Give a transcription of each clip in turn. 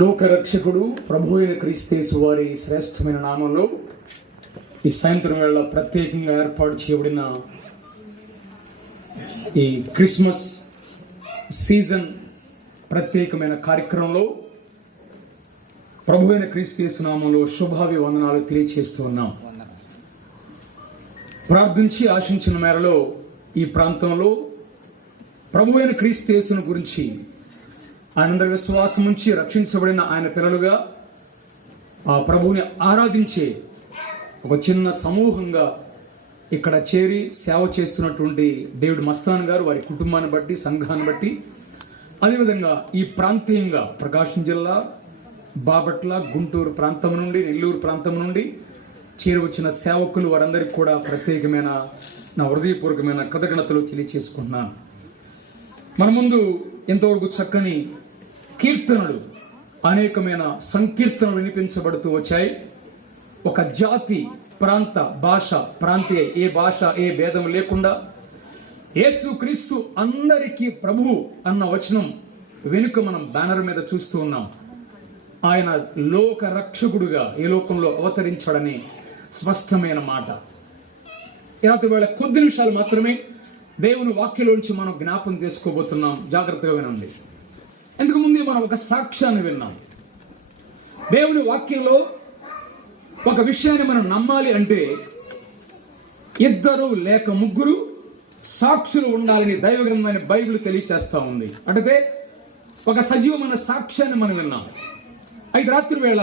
లోకరక్షకుడు ప్రభు అయిన క్రీస్తు వారి శ్రేష్టమైన నామంలో ఈ సాయంత్రం వేళ ప్రత్యేకంగా ఏర్పాటు చేయబడిన ఈ క్రిస్మస్ సీజన్ ప్రత్యేకమైన కార్యక్రమంలో ప్రభు అయిన క్రీస్తు నామంలో శుభాభివందనాలు తెలియజేస్తూ ఉన్నాం. ప్రార్థించి ఆశించిన మేరలో ఈ ప్రాంతంలో ప్రభు అయిన క్రీస్తు గురించి ఆయనందరి విశ్వాసం నుంచి రక్షించబడిన ఆయన పిల్లలుగా ఆ ప్రభువుని ఆరాధించే ఒక చిన్న సమూహంగా ఇక్కడ చేరి సేవ చేస్తున్నటువంటి డేవిడ్ మస్తాన్ గారు, వారి కుటుంబాన్ని బట్టి, సంఘాన్ని బట్టి, అదేవిధంగా ఈ ప్రాంతీయంగా ప్రకాశం జిల్లా, బాపట్ల, గుంటూరు ప్రాంతం నుండి, నెల్లూరు ప్రాంతం నుండి చేరువచ్చిన సేవకులు వారందరికీ కూడా ప్రత్యేకమైన నా హృదయపూర్వకమైన కృతజ్ఞతలు తెలియచేసుకుంటున్నాను. మన ముందు ఎంతవరకు చక్కని కీర్తనలు, అనేకమైన సంకీర్తనలు వినిపించబడుతూ వచ్చాయి. ఒక జాతి, ప్రాంత, భాష, ప్రాంతీయ ఏ భాష ఏ భేదం లేకుండా యేసు క్రీస్తు అందరికీ ప్రభువు అన్న వచనం వెనుక మనం బ్యానర్ మీద చూస్తూ ఉన్నాం. ఆయన లోక రక్షకుడుగా ఈ లోకంలో అవతరించాడని స్పష్టమైన మాట. ఇలాంటి వేళ కొద్ది నిమిషాలు మాత్రమే దేవుని వాక్యంలోంచి మనం జ్ఞాపం చేసుకోబోతున్నాం. జాగ్రత్తగా వినండి. ఎందుకు ముందే మనం ఒక సాక్ష్యాన్ని విన్నాం. దేవుని వాక్యంలో ఒక విషయాన్ని మనం నమ్మాలి అంటే ఇద్దరు లేక ముగ్గురు సాక్షులు ఉండాలని దైవ గ్రంథాన్ని బైబిల్ తెలియచేస్తా ఉంది. అంటే ఒక సజీవమైన సాక్ష్యాన్ని మనం విన్నాం. 5 రాత్రి వేళ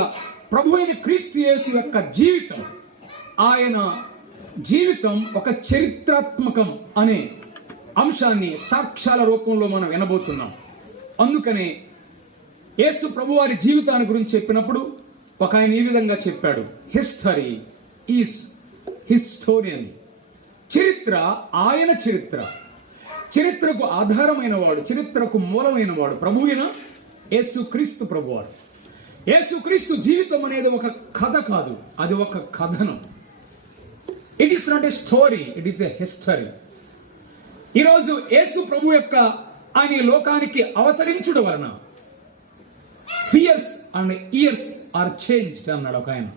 ప్రభు అయిన క్రీస్తు యేసు యొక్క జీవితం, ఆయన జీవితం ఒక చరిత్రాత్మకం అనే అంశాన్ని సాక్ష్యాల రూపంలో మనం వినబోతున్నాం. అందుకనే యేసు ప్రభు వారి జీవితాన్ని గురించి చెప్పినప్పుడు ఒక ఆయన ఈ విధంగా చెప్పాడు: హిస్టరీ ఈజ్ హిస్టోరియన్. చరిత్ర ఆయన చరిత్ర, చరిత్రకు ఆధారమైన వాడు, చరిత్రకు మూలమైన వాడు ప్రభు అయిన యేసు క్రీస్తు ప్రభువారు. యేసు క్రీస్తు జీవితం అనేది ఒక కథ కాదు, అది ఒక కథనం. It is not a story, it is a history. ఈరోజు యేసు ప్రభు యొక్క ఆయన లోకానికి అవతరించుడు వలన fears and years or changed అన్నాడు ఒక ఆయన.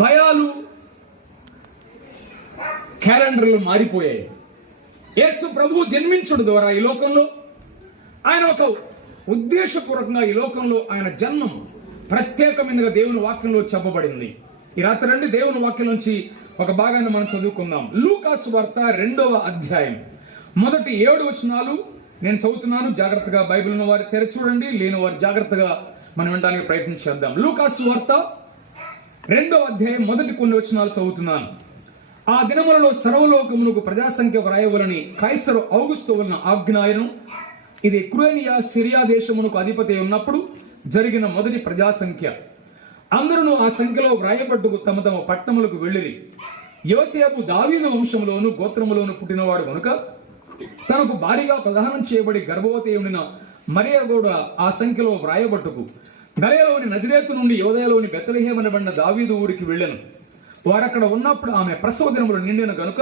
భయాలు, క్యాలెండర్లు మారిపోయాయి. యేసు ప్రభు జన్మించడం ద్వారా ఈ లోకంలో ఆయన ఒక ఉద్దేశపూర్వకంగా ఈ లోకంలో ఆయన జన్మం ప్రత్యేకమైనగా దేవుని వాక్యంలో చెప్పబడింది. ఈ రాత్రి రండి దేవుని వాక్యం నుంచి ఒక భాగాన్ని మనం చదువుకుందాం. లూకా సువార్త 2వ అధ్యాయం మొదటి 7 వచనాలు నేను చదువుతున్నాను. జాగ్రత్తగా బైబిల్ ఉన్న వారు తెర చూడండి, లేని వారు జాగ్రత్తగా మనం వినడానికి ప్రయత్నం చేద్దాం. లూకా సువార్త 2వ అధ్యాయం మొదటి కొన్ని వచనాలు చదువుతున్నాను. ఆ దినములలో సర్వలోకమునకు ప్రజాసంఖ్య వ్రాయవలని కైసరు ఔగుస్తు వలన ఆజ్ఞాయను. ఇది క్రేనియా సిరియా దేశమునకు అధిపతి ఉన్నప్పుడు జరిగిన మొదటి ప్రజాసంఖ్య. అందరూ ఆ సంఖ్యలో వ్రాయబట్టుకు తమ తమ పట్టణములకు వెళ్ళిరి. యోసేపు దావీదు వంశములోను గోత్రములోను పుట్టినవాడు కనుక తనకు భారీగా ప్రదానం చేయబడి గర్భవతి ఉండిన మరియా కూడా ఆ సంఖ్యలో వ్రాయబట్టుకు గలిలయలోని నజరేతు నుండి యోదయలోని బెత్లెహేము అనబడిన దావీదు ఊరికి వెళ్ళెను. వారక్కడ ఉన్నప్పుడు ఆమె ప్రసవ దినములు నిండిన గనుక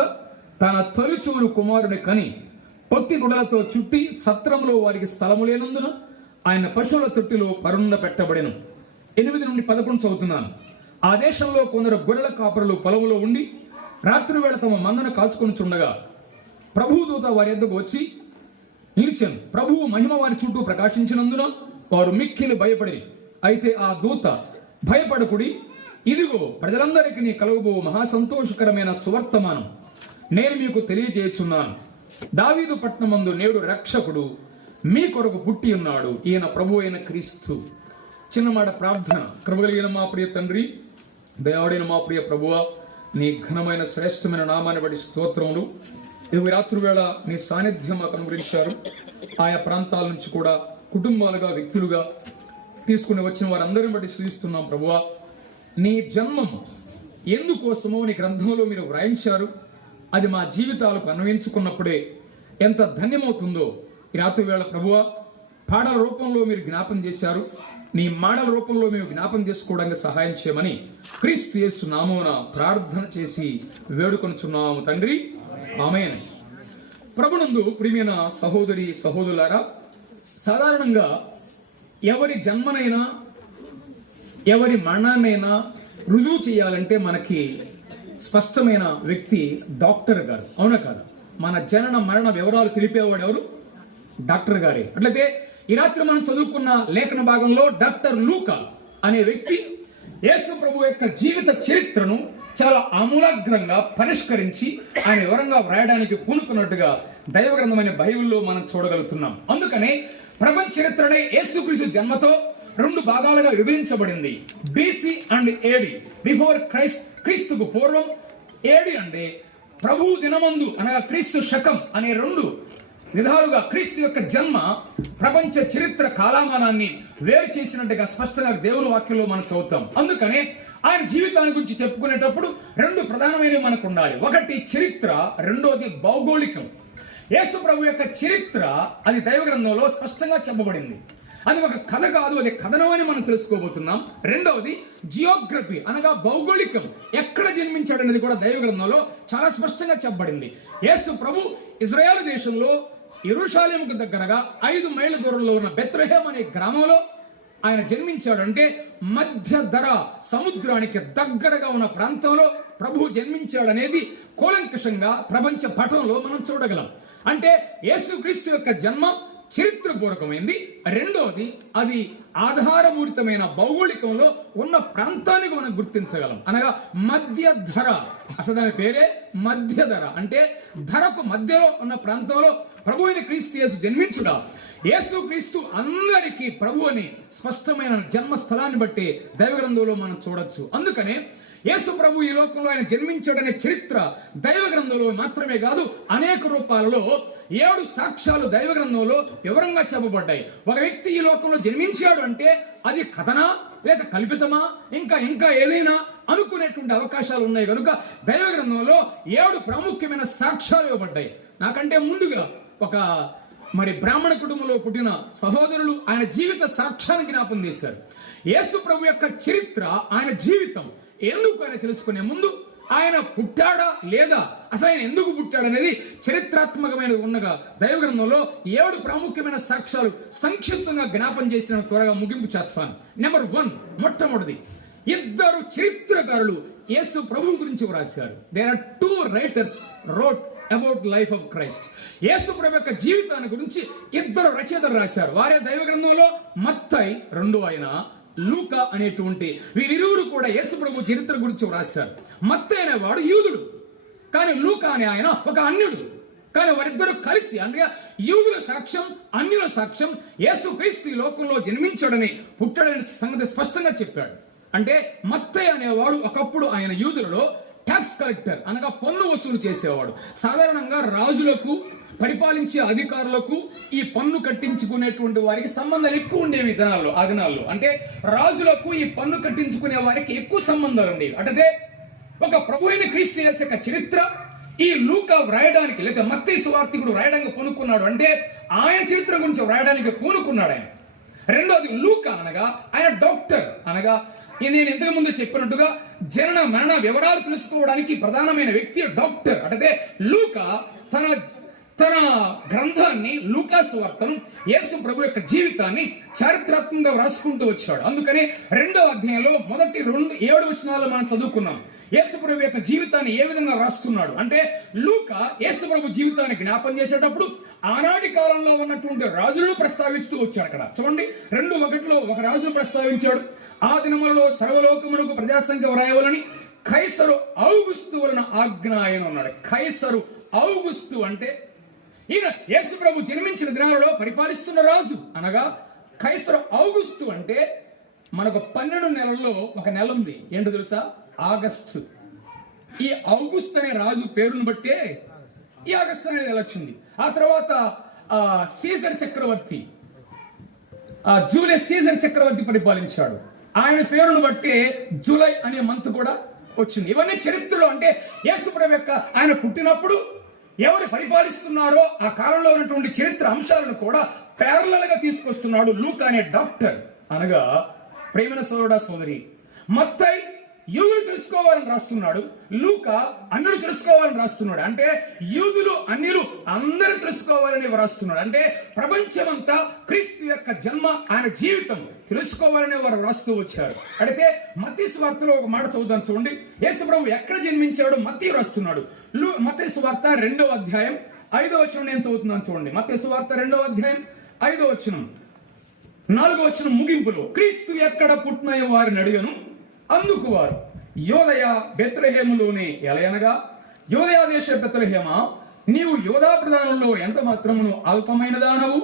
తన తొలిచూరు కుమారుని కని పొత్తి గుడలతో చుట్టి సత్రంలో వారికి స్థలము లేనందున ఆయన పశువుల తొట్టిలో పరుండ పెట్టబడెను. 8 నుండి 11 చదువుతున్నాను. ఆ దేశంలో కొందరు గొర్రెల కాపరులు పొలములో ఉండి రాత్రి వేళ తమ మందను కాచుకొని చుండగా ప్రభువు దూత వారి యొద్దకు వచ్చి నిలిచెను. ప్రభువు మహిమ వారి చుట్టూ ప్రకాశించినందున వారు మిక్కిలి భయపడి, అయితే ఆ దూత, భయపడకుడి, ఇదిగో ప్రజలందరికీ నీ కలుగబో మహాసంతోషకరమైన సువర్తమానం నేను మీకు తెలియజేయుచున్నాను. దావీదు పట్టణమందు నేడు రక్షకుడు మీ కొరకు పుట్టి ఉన్నాడు, ఈయన ప్రభు అయిన క్రీస్తు. చిన్నమాట ప్రార్థన. కృపగలిగిన మా ప్రియ తండ్రి, దయాళుడైన మా ప్రియ ప్రభువా, నీ ఘనమైన శ్రేష్టమైన నామాన్ని బట్టి స్తోత్రములు. ఈ రాత్రి వేళ నీ సాన్నిధ్యం మాకు అనుగ్రహించారు. ఆయా ప్రాంతాల నుంచి కూడా కుటుంబాలుగా, వ్యక్తులుగా తీసుకుని వచ్చిన వారందరిని బట్టి స్తుతిస్తున్నాం ప్రభువా. నీ జన్మం ఎందుకోసమో నీ గ్రంథంలో మీరు వ్రాయించారు. అది మా జీవితాలకు అన్వయించుకున్నప్పుడే ఎంత ధన్యమవుతుందో ఈ రాత్రి వేళ ప్రభువా పాటల రూపంలో మీరు జ్ఞాపం చేశారు. నీ మాటల రూపంలో మేము జ్ఞాపం చేసుకోవడానికి సహాయం చేయమని క్రీస్తు యేసు నామమున ప్రార్థన చేసి వేడుకొనుచున్నాము తండ్రి, ఆమేన్. ప్రభునందు ప్రియమైన సహోదరి సహోదరులారా, సాధారణంగా ఎవరి జన్మనైనా ఎవరి మరణాన్నైనా రుజువు చేయాలంటే మనకి స్పష్టమైన వ్యక్తి డాక్టర్ గారు, అవునా కాదు? మన జనన మరణ వివరాలు తెలిపేవాడు ఎవరు? డాక్టర్ గారే. అట్లయితే ఈ రాత్రి మనం చదువుకున్న లేఖన భాగంలో డాక్టర్ లూకా అనే వ్యక్తి యేసు ప్రభు యొక్క జీవిత చరిత్రను చాలా ఆమూలాగ్రంగా పరిష్కరించి ఆయన వివరంగా వ్రాయడానికి పూనుకున్నట్టుగా దైవ గ్రంథమైన బైబిల్లో మనం చూడగలుగుతున్నాం. అందుకనే ప్రపంచ చరిత్రనే యేసుక్రీస్తు జన్మతో 2 భాగాలుగా విభజించబడింది. BC and AD, before Christ, క్రీస్తుకు పూర్వం. ఏడి అంటే ప్రభు దినమందు అనగా క్రీస్తు శకం అనే 2 విధాలుగా క్రీస్తు యొక్క జన్మ ప్రపంచ చరిత్ర కాలమానాన్ని వేరు చేసినట్టుగా స్పష్టంగా దేవుని వాక్యంలో మనం చదువుతాం. అందుకనే ఆయన జీవితాన్ని గురించి చెప్పుకునేటప్పుడు 2 ప్రధానమైనవి మనకు ఉండాలి. ఒకటి చరిత్ర, రెండోది భౌగోళికం. యేసు ప్రభు యొక్క చరిత్ర అది దైవ గ్రంథంలో స్పష్టంగా చెప్పబడింది. అది ఒక కథ కాదు, అది కథనం అని మనం తెలుసుకోబోతున్నాం. రెండవది జియోగ్రఫీ అనగా భౌగోళికం, ఎక్కడ జన్మించాడు అనేది కూడా దైవ గ్రంథంలో చాలా స్పష్టంగా చెప్పబడింది. యేసు ప్రభు ఇజ్రాయెల్ దేశంలో యెరూషలేముకు దగ్గరగా 5 మైళ్ళ దూరంలో ఉన్న బెత్లెహేం అనే గ్రామంలో ఆయన జన్మించాడు. అంటే మధ్య ధర సముద్రానికి దగ్గరగా ఉన్న ప్రాంతంలో ప్రభు జన్మించాడు అనేది కూలంకషంగా ప్రపంచ పటంలో మనం చూడగలం. అంటే యేసుక్రీస్తు యొక్క జన్మ చరిత్రపూర్వకమైంది. రెండోది అది ఆధారపూరితమైన భౌగోళికంలో ఉన్న ప్రాంతానికి మనం గుర్తించగలం. అనగా మధ్య ధర, అసలు దాని పేరే మధ్య ధర. అంటే ధరకు మధ్యలో ఉన్న ప్రాంతంలో ప్రభు అయిన క్రీస్తు యేసు జన్మించుడా. యేసు క్రీస్తు అందరికీ ప్రభు అని స్పష్టమైన జన్మస్థలాన్ని బట్టి దైవ గ్రంథంలో మనం చూడొచ్చు. అందుకనే యేసు ప్రభు ఈ లోకంలో ఆయన జన్మించాడనే చరిత్ర దైవ గ్రంథంలో మాత్రమే కాదు, అనేక రూపాలలో 7 సాక్ష్యాలు దైవ గ్రంథంలో వివరంగా చెప్పబడ్డాయి. ఒక వ్యక్తి ఈ లోకంలో జన్మించాడు అంటే అది కథనా లేక కల్పితమా, ఇంకా ఏదైనా అనుకునేటువంటి అవకాశాలు ఉన్నాయి. కనుక దైవ గ్రంథంలో 7 ప్రాముఖ్యమైన సాక్ష్యాలు ఇవ్వబడ్డాయి. నాకంటే ముందుగా ఒక బ్రాహ్మణ కుటుంబంలో పుట్టిన సహోదరులు ఆయన జీవిత సాక్ష్యాన్ని జ్ఞాపం చేశారు. యేసు ప్రభు యొక్క చరిత్ర, ఆయన జీవితం ఎందుకు ఆయన తెలుసుకునే ముందు ఆయన పుట్టాడా లేదా, అసలు ఆయన ఎందుకు పుట్టాడు అనేది చరిత్రాత్మకమైన ఉన్నగా దైవ గ్రంథంలో 7 ప్రాముఖ్యమైన సాక్ష్యాలు సంక్షిప్తంగా జ్ఞాపం చేసిన త్వరగా ముగింపు చేస్తాను. నెంబర్ 1, మొట్టమొదటిది 2 చరిత్రకారులు యేసు ప్రభు గురించి వ్రాశారు. There are 2 writers wrote about life of Christ. Yesu ప్రభు యొక్క జీవితాన్ని గురించి 2 రచయితలు రాశారు. వారే దైవ గ్రంథంలో మత్తయి, 2 ఆయన లూకా అనేటువంటి వీరిరువురు కూడా యేసు ప్రభు చరిత్ర గురించి వ్రాశారు. మత్తయి అనేవాడు యూదుడు, కానీ లూకా అనే ఆయన ఒక అన్యుడు. కానీ వారిద్దరూ కలిసి అంటే యూదుల సాక్ష్యం, అన్యుల సాక్ష్యం యేసు క్రీస్తు ఈ లోకంలో జన్మించాడని, పుట్టాడని సంగతి స్పష్టంగా చెప్పాడు. అంటే మత్తయి అనేవాడు ఒకప్పుడు ఆయన యూదులలో ట్యాక్స్ కలెక్టర్ అనగా పన్ను వసూలు చేసేవాడు. సాధారణంగా రాజులకు, పరిపాలించే అధికారులకు ఈ పన్ను కట్టించుకునేటువంటి వారికి సంబంధాలు ఎక్కువ ఉండేవి ఆ దినాల్లో. అంటే రాజులకు ఈ పన్ను కట్టించుకునే వారికి ఎక్కువ సంబంధాలు ఉండేవి. అంటే ఒక ప్రభు అయిన క్రీస్తు యేసు యొక్క చరిత్ర ఈ లూకా వ్రాయడానికి లేదా మత్తయి సువార్తికుడు వ్రాయడానికి పూనుకున్నాడు. అంటే ఆయన చరిత్ర గురించి వ్రాయడానికి పూనుకున్నాడు ఆయన. రెండోది లూకా అనగా ఆయన డాక్టర్, అనగా నేను ఇంతకు ముందు చెప్పినట్టుగా జనన మరణ వివరాలు తెలుసుకోవడానికి ప్రధానమైన వ్యక్తి డాక్టర్. అంటే లూకా తన గ్రంథాన్ని, లూకా సువార్తను, యేసు ప్రభు యొక్క జీవితాన్ని చారిత్రాత్మకంగా వ్రాసుకుంటూ వచ్చాడు. అందుకని 2వ అధ్యాయంలో మొదటి 7 వచనాల్లో మనం చదువుకున్నాం యేసు ప్రభు యొక్క జీవితాన్ని ఏ విధంగా రాస్తున్నాడు. అంటే లూకా యేసు ప్రభు జీవితాన్ని జ్ఞాపం చేసేటప్పుడు ఆనాటి కాలంలో ఉన్నటువంటి రాజులను ప్రస్తావిస్తూ వచ్చాడు. అక్కడ చూడండి 2:1 ఒక రాజును ప్రస్తావించాడు. ఆ దినములలో సర్వలోకములకు ప్రజాసంఖ్య వ్రాయవలని కైసరు ఔగుస్తు వలన ఆజ్ఞ ఆయన ఉన్నాడు. కైసరు ఔగుస్తు అంటే ఈయన యేసు ప్రభు జన్మించిన దినాలలో పరిపాలిస్తున్న రాజు. అనగా కైసరు ఔగుస్తు అంటే మనకు 12 నెలల్లో ఒక నెల ఉంది. ఏంటో తెలుసా? ఆగస్టు. ఈ ఔగుస్తు అనే రాజు పేరును బట్టే ఈ ఆగస్టు అనేది నెల వచ్చింది. ఆ తర్వాత సీజర్ చక్రవర్తి, జూలై సీజర్ చక్రవర్తి పరిపాలించాడు. ఆయన పేరును బట్టి జూలై అనే మంత్ కూడా వచ్చింది. ఇవన్నీ చరిత్రలో అంటే యేసు ప్రభు యొక్క ఆయన పుట్టినప్పుడు ఎవరు పరిపాలిస్తున్నారో ఆ కాలంలో ఉన్నటువంటి చరిత్ర అంశాలను కూడా ప్యారలల్ గా తీసుకొస్తున్నాడు లూకా అనే డాక్టర్. అనగా ప్రేమైన సోదరుడా సోదరి, మత్తయి యూదులు తెలుసుకోవాలని రాస్తున్నాడు, లూకా అన్యులు తెలుసుకోవాలని రాస్తున్నాడు. అంటే యూదులు అన్యులు అందరూ తెలుసుకోవాలని రాస్తున్నాడు. అంటే ప్రపంచమంతా క్రీస్తు యొక్క జన్మ, ఆయన జీవితం తెలుసుకోవాలని వారు రాస్తూ వచ్చారు. అయితే మత్తయి సువార్తలో ఒక మాట చదువుదాం చూడండి. యేసు ప్రభు ఎక్కడ జన్మించాడో మత్తయి రాస్తున్నాడు. మత్తయి సువార్త 2వ అధ్యాయం 5వ వచనం నేను చదువుతున్నాను చూడండి. మత్తయి సువార్త 2వ అధ్యాయం 5వ వచనం 4వ వచనం ముగింపులో, క్రీస్తు ఎక్కడ పుట్టినయో వారిని అడిగను, అందుకు వారు యోదయ బెత్లెహేములోనే ఎలయనగా, యోదయ దేశ బెత్లెహేమా, నీవు యోధా ప్రధానంలో ఎంత మాత్రమును అల్పమైన దానవు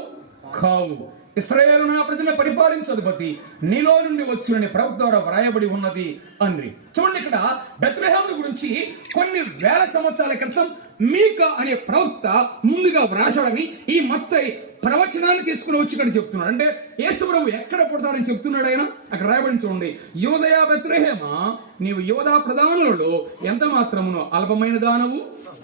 కావు, ఇశ్రాయేలు నా ప్రజలను పరిపాలించదుపతి నీలో నుండి వచ్చునని ప్రవక్త ద్వారా వ్రాయబడి ఉన్నది అని. చూడండి, ఇక్కడ బెత్లెహేము గురించి కొన్ని వేల సంవత్సరాల క్రితం మీకా అనే ప్రవక్త ముందుగా వ్రాసాడని ఈ మత్తయి ప్రవచనాన్ని తీసుకుని వచ్చి ఇక్కడ చెప్తున్నాడు. అంటే యేసు ప్రభు ఎక్కడ పుడతాడని చెప్తున్నాడు ఆయన. అక్కడ రాయబడి చూడండి, యోదయ బెత్లెహేమా, నీవు యోధా ప్రధానులలో ఎంత మాత్రమును అల్పమైన దానవు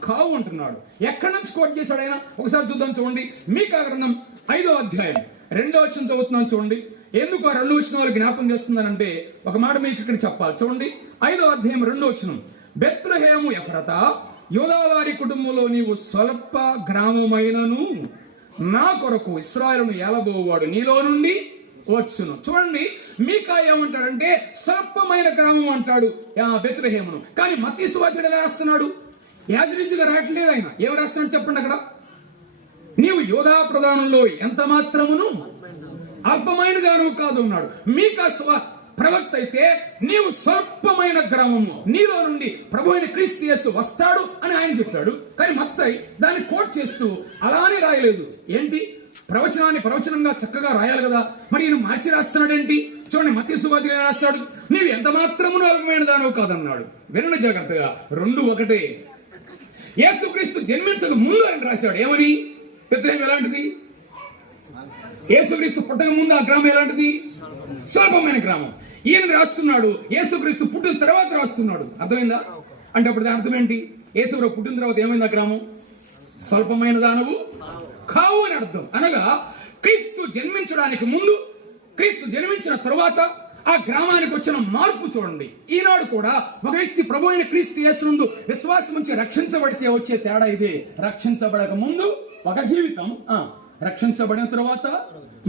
కావు అంటున్నాడు. ఎక్కడి నుంచి కోట్ చేశాడు ఆయన ఒకసారి చూద్దాం చూడండి. మీకా గ్రంథం 5వ అధ్యాయం 2వ వచనం చదువుతున్నాను చూడండి. ఎందుకు ఆ 2 వచనాలు జ్ఞాపం చేస్తున్నానంటే ఒక మాట మీకు ఇక్కడ చెప్పాలి చూడండి. 5వ అధ్యాయం 2వ వచనం, బెత్లెహేము ఎఫ్రాతా, యోదావారి కుటుంబంలో నీవు స్వల్ప గ్రామమైనను నా కొరకు ఇశ్రాయేలును ఏలబోవాడు నీలో నుండి వచ్చును. చూడండి, మీకా ఏమంటాడంటే స్వల్పమైన గ్రామం అంటాడు బెత్లెహేమును. కానీ మత్తయి సువార్త ఎలా రాస్తున్నాడు? యాజరీజుగా రాయట్లేదు ఆయన. ఏం రాస్తున్నాడు చెప్పండి అక్కడ. నీవు యోధా ప్రధానంలో ఎంత మాత్రమును అల్పమైన దానము కాదు అన్నాడు. మీకా ప్రవక్త అయితే నీవు స్వల్పమైన గ్రామము, నీలో నుండి ప్రభు అయిన క్రీస్తు యేసు వస్తాడు అని ఆయన చెప్పాడు. కానీ మత్తయి దాన్ని కోట్ చేస్తూ అలానే రాయలేదు. ఏంటి, ప్రవచనాన్ని ప్రవచనంగా చక్కగా రాయాలి కదా, మరి ఈయన మార్చి రాస్తున్నాడు ఏంటి? చూడండి, మత్తయి సువార్త రాస్తాడు, నీవు ఎంత మాత్రమును అల్పమైన దానవు కాదన్నాడు. వినండి జాగ్రత్తగా, 2 ఒకటే. యేసుక్రీస్తు జన్మించక ముందు ఆయన రాశాడు ఏమని? బెత్లెహేము ఎలాంటిది? యేసుక్రీస్తు పుట్టక ముందు ఆ గ్రామం ఎలాంటిది? స్వల్పమైన గ్రామం. ఈయన రాస్తున్నాడు యేసుక్రీస్తు పుట్టిన తర్వాత రాస్తున్నాడు. అర్థమైందా? అంటే అప్పుడు దాని అర్థం ఏంటి? యేసుక్రీస్తు పుట్టిన తర్వాత ఏమైంది ఆ గ్రామం? స్వల్పమైన దానవు కావు అని అర్థం. అనగా క్రీస్తు జన్మించడానికి ముందు, క్రీస్తు జన్మించిన తరువాత ఆ గ్రామానికి వచ్చిన మార్పు చూడండి. ఈనాడు కూడా ఒక వ్యక్తి ప్రభు అయిన క్రీస్తు యేసునందు విశ్వాసం నుంచి రక్షించబడితే వచ్చే తేడా ఇదే. రక్షించబడక ముందు ఒక జీవితం, రక్షించబడిన తరువాత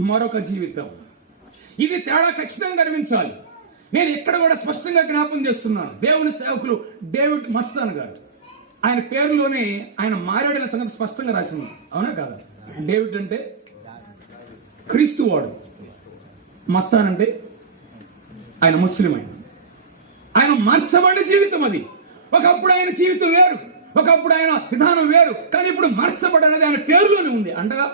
మరొక జీవితం. ఇది తేడా ఖచ్చితంగా గమనించాలి. నేను ఇక్కడ కూడా స్పష్టంగా జ్ఞాపం చేస్తున్నాను. దేవుని సేవకులు డేవిడ్ మస్తాన్ గారు, ఆయన పేరులోనే ఆయన మారాడిన సంగతి స్పష్టంగా రాసింది. అవునా కాదా? డేవిడ్ అంటే క్రీస్తు వాడు, మస్తాన్ అంటే ఆయన ముస్లిం. ఆయన మార్చబడిన జీవితం అది. ఒకప్పుడు ఆయన జీవితం వేరు, ఒకప్పుడు ఆయన విధానం వేరు, కానీ ఇప్పుడు మార్చబడి అనేది ఆయన పేరులోనే ఉంది. అంటగా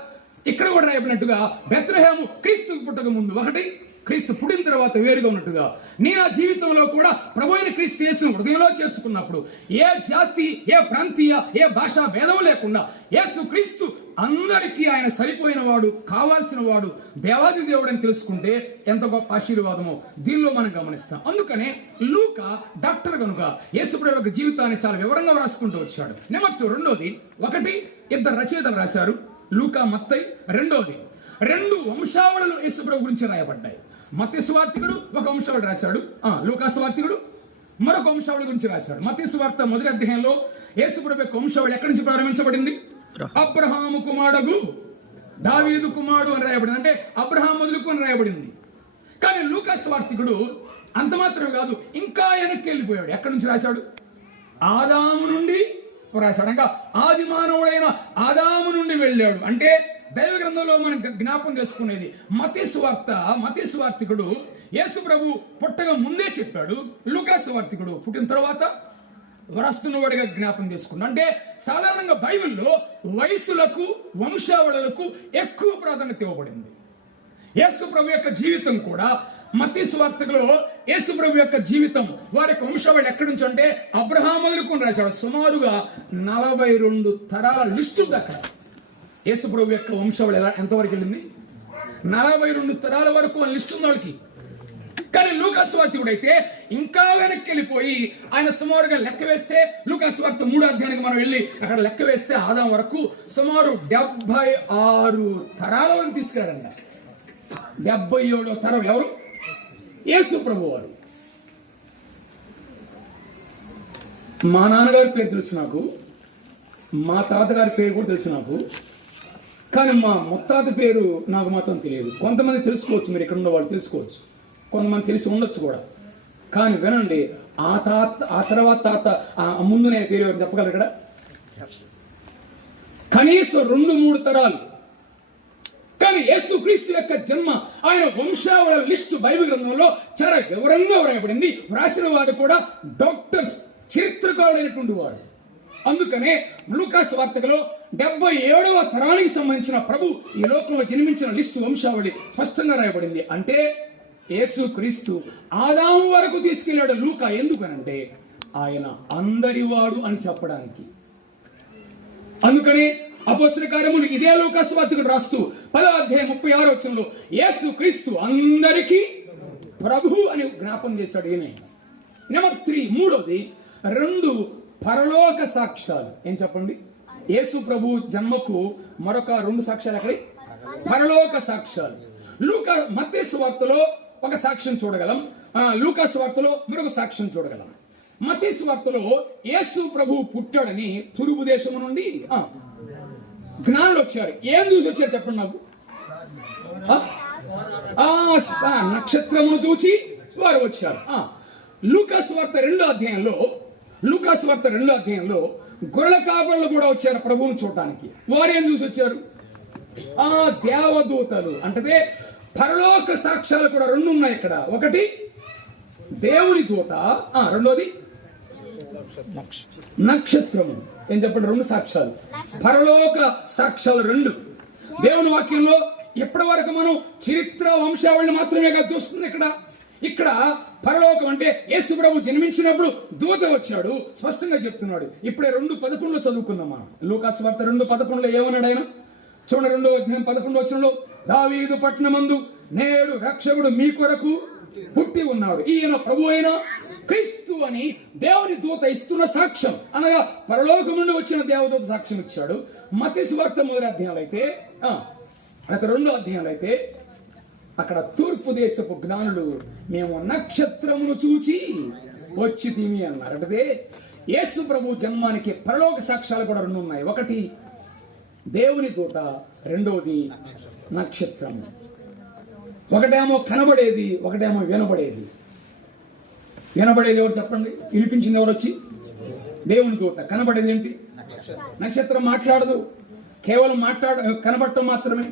ఇక్కడ కూడా రాయబడినట్టుగా బెత్లెహేము క్రీస్తుకు పుట్టక ముందు ఒకటి, క్రీస్తు పుట్టిన తర్వాత వేరుగా ఉన్నట్టుగా నీ నా జీవితంలో కూడా ప్రభు అయిన క్రీస్తు యేసును హృదయంలో చేర్చుకున్నప్పుడు ఏ జాతి, ఏ ప్రాంతీయ, ఏ భాషా భేదం లేకుండా యేసు క్రీస్తు అందరికీ ఆయన సరిపోయిన వాడు, కావాల్సిన వాడు, దేవాది దేవుడు అని తెలుసుకుంటే ఎంత గొప్ప ఆశీర్వాదమో దీనిలో మనం గమనిస్తాం. అందుకనే లూకా డాక్టర్ కనుక యేసుప్రభు యొక్క జీవితాన్ని చాలా వివరంగా రాసుకుంటూ వచ్చాడు. నెంబర్ 2 ఒకటి, 2 రచయితలు రాశారు, లూకా మత్తయి. 2 వంశావళులు యేసుప్రభు గురించి రాయబడ్డాయి. మత్తయి సువార్తికుడు ఒక వంశావళి రాశాడు, లూకా సువార్తికుడు మరొక వంశావళి గురించి రాశాడు. మత్తయి సువార్త 1వ అధ్యాయంలో యేసుప్రభు యొక్క వంశావళి ఎక్కడి నుంచి ప్రారంభించబడింది? అబ్రహాము కుమారుడు దావీదు కుమారుడు అని రాయబడింది. అంటే అబ్రహాం మొదలుకు అని రాయబడింది. కానీ లూకా సువార్తికుడు అంత మాత్రమే కాదు, ఇంకా వెనక్కి వెళ్ళిపోయాడు. ఎక్కడి నుంచి రాశాడు? ఆదాము నుండి రాశాడు. ఇంకా ఆది మానవుడైన ఆదాము నుండి వెళ్ళాడు. అంటే దైవ గ్రంథంలో మనం జ్ఞాపం చేసుకునేది మత్తయి సువార్తికుడు యేసు ప్రభు పుట్టగా ముందే చెప్పాడు. లూకా సువార్తికుడు పుట్టిన తర్వాత వ్రాస్తున్నవాడిగా జ్ఞాపం చేసుకున్నాడు. అంటే సాధారణంగా బైబిల్లో వయసులకు, వంశావళులకు ఎక్కువ ప్రాధాన్యత ఇవ్వబడింది. యేసు ప్రభు యొక్క జీవితం కూడా మత్తయి సువార్తలో యేసు ప్రభు యొక్క జీవితం, వారి యొక్క వంశావళి ఎక్కడి నుంచి అంటే అబ్రహాము మొదలుకొని రాశాడు. సుమారుగా 42 తరాల లిస్టు ఉంది అక్కడ. యేసు ప్రభు యొక్క వంశావళి ఎంతవరకు వెళ్ళింది? 42 తరాల వరకు లిస్టు ఉంది వాళ్ళకి. కానీ లూకా సువార్తికుడు అయితే ఇంకా వెనక్కి వెళ్ళిపోయి ఆయన సుమారుగా లెక్క వేస్తే, లూకా సువార్త 3వ అధ్యాయానికి మనం వెళ్ళి అక్కడ లెక్క వేస్తే ఆదాం వరకు సుమారు 76 తరాల వరకు తీసుకురాడంట. 77వ తరం ఎవరు? యేసు ప్రభు వారు. మా నాన్నగారి పేరు తెలుసు నాకు, మా తాతగారి పేరు కూడా తెలుసు నాకు, కానీ మా ముత్తాత పేరు నాకు మాత్రం తెలియదు. కొంతమంది తెలుసుకోవచ్చు, మీరు ఇక్కడ ఉన్న వాళ్ళు తెలుసుకోవచ్చు, కొంతమంది తెలిసి ఉండొచ్చు కూడా. కానీ వినండి, ఆ తర్వాత తాత ముందు నేను పేరు ఎవరు చెప్పగలరు ఇక్కడ? కనీసం 2-3 తరాలు. కానీ యేసుక్రీస్తు యొక్క జన్మ, ఆయన వంశావళి లిస్టు బైబిల్ గ్రంథంలో చాలా వివరంగా వ్రాయబడింది. వ్రాసిన వాడు కూడా డాక్టర్స్, చరిత్రకారులైనటువంటి వాడు. అందుకనే లూకాసు వార్తలో 77వ తరానికి సంబంధించిన ప్రభు ఈ లోకంలో జన్మించిన లిస్టు వంశావళి స్పష్టంగా రాయబడింది. అంటే యేసుక్రీస్తు ఆదాము వరకు తీసుకెళ్లాడు లూకా. ఎందుకనంటే ఆయన అందరి వాడు అని చెప్పడానికి. అందుకనే అపోస్తలుల కార్యములు ఇదే లూకాసు వార్తకుడు రాస్తూ 10వ అధ్యాయం 36వ వచనంలో యేసుక్రీస్తు అందరికీ ప్రభు అని జ్ఞాపం చేశాడు. ఈయన నెంబర్ 3, మూడోది 2 పరలోక సాక్ష్యాలు. ఏం చెప్పండి? యేసు ప్రభు జన్మకు మరొక 2 సాక్ష్యాలు ఎక్కడి? పరలోక సాక్ష్యాలు. మత్తయి సువార్తలో ఒక సాక్ష్యం చూడగలం, లూకాసు వార్తలో మరొక సాక్ష్యం చూడగలం. మత్తయి సువార్తలో యేసు ప్రభు పుట్టాడని తురుపు దేశము నుండి జ్ఞానులు వచ్చారు. ఏం చూసి వచ్చారు చెప్పండి నాకు? నక్షత్రమును చూచి వారు వచ్చారు. లూకాసు వార్త 2వ అధ్యాయంలో గొర్రెల కాపరులు కూడా వచ్చారు ప్రభువును చూడటానికి. వారు ఏం చూసి వచ్చారు? దేవదూతలు. అంటే పరలోక సాక్ష్యాలు కూడా 2 ఉన్నాయి ఇక్కడ. ఒకటి దేవుని దూత, రెండోది నక్షత్రము. ఏం చెప్పండి? 2 సాక్ష్యాలు, పరలోక సాక్ష్యాలు 2. దేవుని వాక్యంలో ఎప్పటి వరకు మనం చరిత్ర వంశావళిని మాత్రమే చూస్తుంది. ఇక్కడ పరలోకం అంటే యేసు ప్రభు జన్మించినప్పుడు దూత వచ్చాడు స్పష్టంగా చెప్తున్నాడు. ఇప్పుడే 2:11 చదువుకుందాం మనం. లూకాసు వార్త 2:11 ఏమన్నాడు ఆయన? చూడండి, 2వ అధ్యాయం 11వ వచనంలో, దావీదు పట్టణమందు నేడు రక్షకుడు మీ కొరకు పుట్టి ఉన్నాడు, ఈయన ప్రభు అయిన క్రీస్తు అని దేవుని దూత ఇస్తున్న సాక్ష్యం. అనగా పరలోకం నుండి వచ్చిన దేవదూత సాక్ష్యం ఇచ్చాడు. మత్తయి సువార్త 1వ అధ్యాయంలో అయితే, 2వ అధ్యాయంలో అయితే అక్కడ తూర్పు దేశపు జ్ఞానులు మేము నక్షత్రమును చూచి వచ్చి తిమి అన్నారు. అంటే యేసు ప్రభు జన్మానికి పరలోక సాక్ష్యాలు కూడా 2 ఉన్నాయి. ఒకటి దేవుని దూత, రెండవది నక్షత్రము. ఒకటేమో కనబడేది, ఒకటేమో వినబడేది. వినబడేది ఎవరు చెప్పండి? వినిపించింది ఎవరు? వచ్చి దేవుని దూత. కనబడేది ఏంటి? నక్షత్రం మాట్లాడదు, కేవలం కనబడటం మాత్రమే.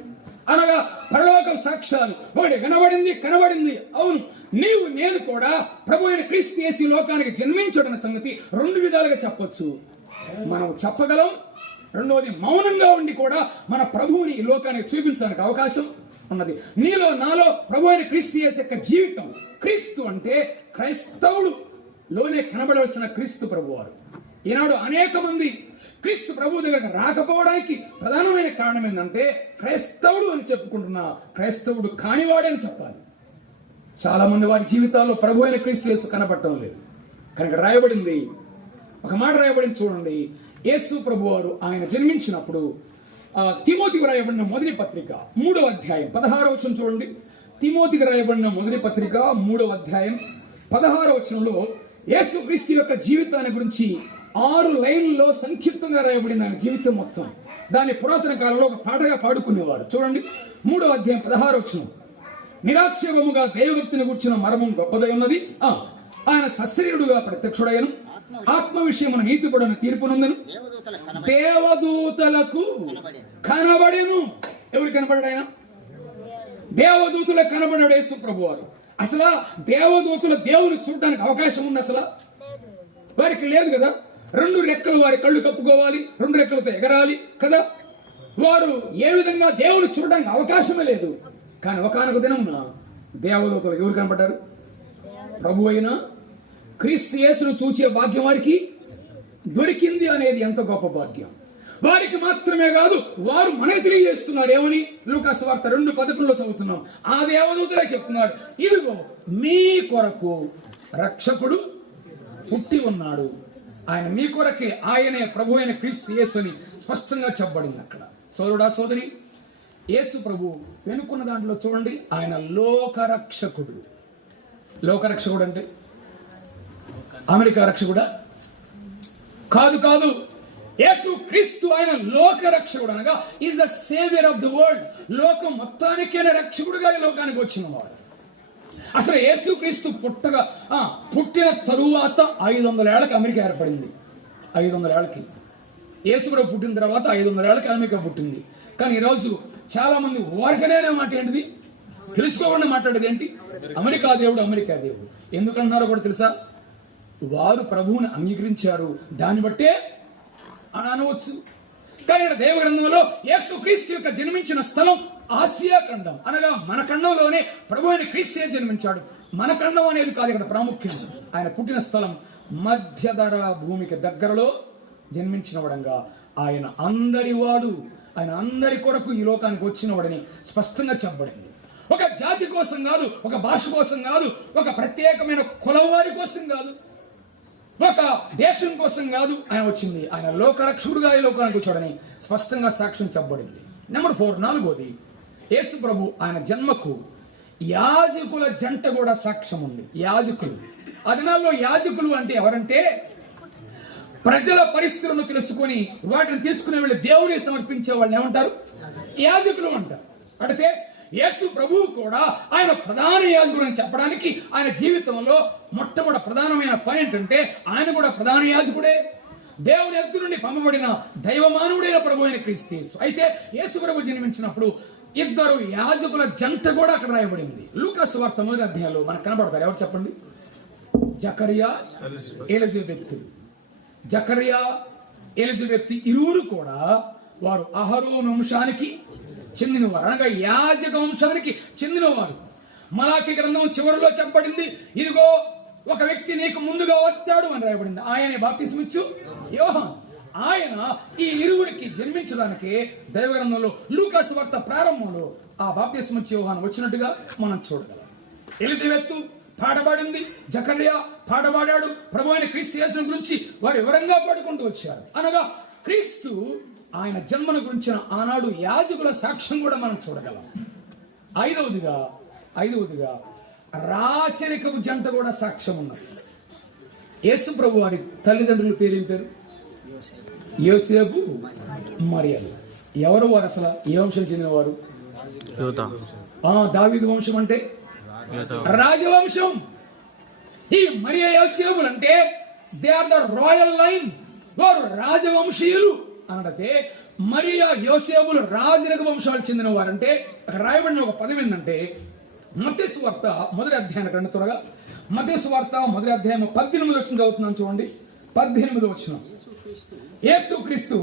అనగా పరలోక సాక్ష్యాలు. ఒకటి వినబడింది, కనబడింది. అవును, నీవు నేను కూడా ప్రభు అయిన క్రీస్తు యేసు లోకానికి జన్మించడం సంగతి 2 విధాలుగా చెప్పొచ్చు. మనం చెప్పగలం. రెండవది, మౌనంగా ఉండి కూడా మన ప్రభువుని ఈ లోకానికి చూపించడానికి అవకాశం ఉన్నది. నీలో నాలో ప్రభు అయిన క్రీస్తు యేసు యొక్క జీవితం. క్రీస్తు అంటే క్రైస్తవుడు లోనే కనబడవలసిన క్రీస్తు ప్రభువారు. ఈనాడు అనేక మంది క్రీస్తు ప్రభు దగ్గరకు రాకపోవడానికి ప్రధానమైన కారణం ఏంటంటే క్రైస్తవుడు అని చెప్పుకుంటున్నా క్రైస్తవుడు కానివాడని చెప్పాలి. చాలా మంది వారి జీవితాల్లో ప్రభు అయిన క్రీస్తు యేసు కనబడటం లేదు. కనుక రాయబడింది, ఒక మాట రాయబడింది చూడండి. యేసు ప్రభు వారు ఆయన జన్మించినప్పుడు తిమోతికి రాయబడిన మొదటి పత్రిక 3వ అధ్యాయం 16వ వచనం చూడండి. తిమోతికి రాయబడిన మొదటి పత్రిక 3వ అధ్యాయం 16వ వచనంలో యేసు క్రీస్తు యొక్క జీవితాన్ని గురించి 6 లైన్లలో సంక్షిప్తంగా రాయబడింది ఆయన జీవితం మొత్తం. దాన్ని పురాతన కాలంలో ఒక పాటగా పాడుకునేవారు. చూడండి, 3వ అధ్యాయం 16వ వచనం. నిరాక్షేపముగా దైవభక్తిని కూర్చున్న మర్మం గొప్పదై ఉన్నది. ఆయన సశరీరుడుగా ప్రత్యక్షుడైన ఆత్మ విషయమున నీతిపడని తీర్పునందను దేవదూతలకు కనబడెను. ఎవరు కనబడ్డాడు? ఆయన దేవదూతలకు కనబడ్డాడు యేసు ప్రభువారు. అసలు దేవదూతలు దేవుని చూడడానికి అవకాశం ఉంది? అసలు వారికి లేదు కదా. 2 రెక్కలు వారి కళ్ళు కప్పుకోవాలి, 2 రెక్కలతో ఎగరాలి కదా. వారు ఏ విధంగా దేవుని చూడడానికి అవకాశమే లేదు. కానీ ఒకానొక దినమున దేవదూతలు ఎవరు కనబడ్డారు? ప్రభు అయిన క్రీస్తు యేసును చూచే భాగ్యం వారికి దొరికింది అనేది ఎంత గొప్ప భాగ్యం. వారికి మాత్రమే కాదు, వారు మనకు తెలియజేస్తున్నారు. ఏమని? లూకాసు వార్త 2:11 చదువుతున్నాం. ఆ దేవదూతలే చెప్తున్నాడు, ఇదిగో మీ కొరకు రక్షకుడు పుట్టి ఉన్నాడు, ఆయన మీ కొరకే, ఆయనే ప్రభు అయిన క్రీస్తు యేసు అని స్పష్టంగా చెప్పబడింది అక్కడ. సోదరుడా, సోదరి, యేసు ప్రభు వెనుకున్న దాంట్లో చూడండి, ఆయన లోకరక్షకుడు. లోకరక్షకుడు అంటే అమెరికా రక్షకుడా? కాదు కాదు. యేసు క్రీస్తు ఆయన లోకరక్షకుడు, అనగా is the saviour of the world. లోకం మొత్తానికే రక్షకుడుగా ఈ లోకానికి వచ్చిన వాడు. అసలు యేసు క్రీస్తు పుట్టిన తరువాత 500 ఏళ్ళకి అమెరికా ఏర్పడింది. 500 ఏళ్ళకి యేసు ప్రభు పుట్టిన తర్వాత 500 ఏళ్ళకి అమెరికా పుట్టింది. కానీ ఈరోజు చాలా మంది ఊరకనే మాట ఏంటిది, తెలుసుకోకుండా మాట్లాడేది ఏంటి, అమెరికా దేవుడు, అమెరికా దేవుడు. ఎందుకన్నారో కూడా తెలుసా? వారు ప్రభువుని అంగీకరించారు, దాన్ని బట్టే అని అనవచ్చు. కానీ ఇక్కడ దేవ గ్రంథంలో యేసు క్రీస్తు యొక్క జన్మించిన స్థలం ఆసియా ఖండం, అనగా మన ఖండంలోనే ప్రభు అయిన క్రీస్తే జన్మించాడు. మన ఖండం అనేది కాదు ఇక్కడ ప్రాముఖ్యం. ఆయన పుట్టిన స్థలం మధ్యధర భూమికి దగ్గరలో జన్మించిన వడంగా ఆయన అందరి వాడు, ఆయన అందరి కొరకు ఈ లోకానికి వచ్చిన వాడని స్పష్టంగా చెప్పబడింది. ఒక జాతి కోసం కాదు, ఒక భాష కోసం కాదు, ఒక ప్రత్యేకమైన కులం వారి కోసం కాదు, ఒక దేశం కోసం కాదు ఆయన వచ్చింది. ఆయన లోకరక్షకుడుగా ఈ లోకానికి వచ్చాడని స్పష్టంగా సాక్ష్యం చెప్పబడింది. నెంబర్ 4, 4వది, యేసు ప్రభు ఆయన జన్మకు యాజకుల జంట కూడా సాక్ష్యం ఉంది. యాజకులు, ఆ దినాల్లో యాజకులు అంటే ఎవరంటే ప్రజల పరిస్థితులను తెలుసుకొని వాటిని తీసుకునే వాళ్ళు దేవుడికి సమర్పించే వాళ్ళని ఏమంటారు? యాజకులు అంటారు. అంటే యేసు ప్రభువు కూడా ఆయన ప్రధాన యాజకుడు అని చెప్పడానికి ఆయన జీవితంలో మొట్టమొదటి ప్రధానమైన పాయింట్ అంటే ఆయన కూడా ప్రధాన యాజకుడే, దేవుని ఎద్దు నుండి పంపబడిన దైవమానవుడైన ప్రభు అయిన క్రీస్తు. అయితే యేసు ప్రభు జన్మించినప్పుడు 2 యాజకుల జంట కూడా అక్కడ రాయబడింది. లూకా సువార్త 1వ అధ్యాయంలో మనకు కనబడతారు. ఎవరు చెప్పండి? జకరియా, ఎలిజబెత్. జకరియా, ఎలిజబెత్ ఇరువురు కూడా వారు అహరోను వంశానికి చెందినవారు, అనగా యాజక వంశానికి చెందినవారు. మలాకి గ్రంథం చివరిలో చెప్పబడింది, ఇదిగో ఒక వ్యక్తి నీకు ముందుగా వస్తాడు అని రాయబడింది. ఆయనే బాప్తిస్మిచ్చు యోహాను. ఆయన ఈ ఇరువురికి జన్మించడానికి దైవ గ్రంథంలో లూకా సువార్త ప్రారంభంలో ఆ బాప్తిస్మిచ్చు యోహాను వచ్చినట్టుగా మనం చూడగలం. ఎలిజబెత్తు పాడబడింది, జకరియా పాడబడాడు. ప్రభు అయిన క్రీస్తు యేసు గురించి వారు వివరంగా పాడుకుంటూ వచ్చారు. అనగా క్రీస్తు ఆయన జన్మను గురించిన ఆనాడు యాజకుల సాక్ష్యం కూడా మనం చూడగలం. ఐదవదిగా రాచరికపు జంట కూడా సాక్ష్యం ఉన్నది. యేసు ప్రభు వారి తల్లిదండ్రుల పేరు ఏం పేరు? యోసేపు, మరియలు. ఎవరు వారు? అసలు ఏ వంశం చెందినవారు? దావీదు వంశం అంటే రాజవంశం. ఈ మరియా యోసేపులు అంటే they are the royal line, వారు రాజవంశీయులు. అనటే మరియా యోసేపులు రాజరిక వంశాలకు చెందిన వారంటే రాయబడిన ఒక పదం ఏంటంటే మత్తయి సువార్త 1వ అధ్యాయం రండి త్వరగా. మత్తయి సువార్త 1వ అధ్యాయం 18వ వచనం చదువుతున్నాను చూడండి. 18వ వచనం, యేసు క్రీస్తు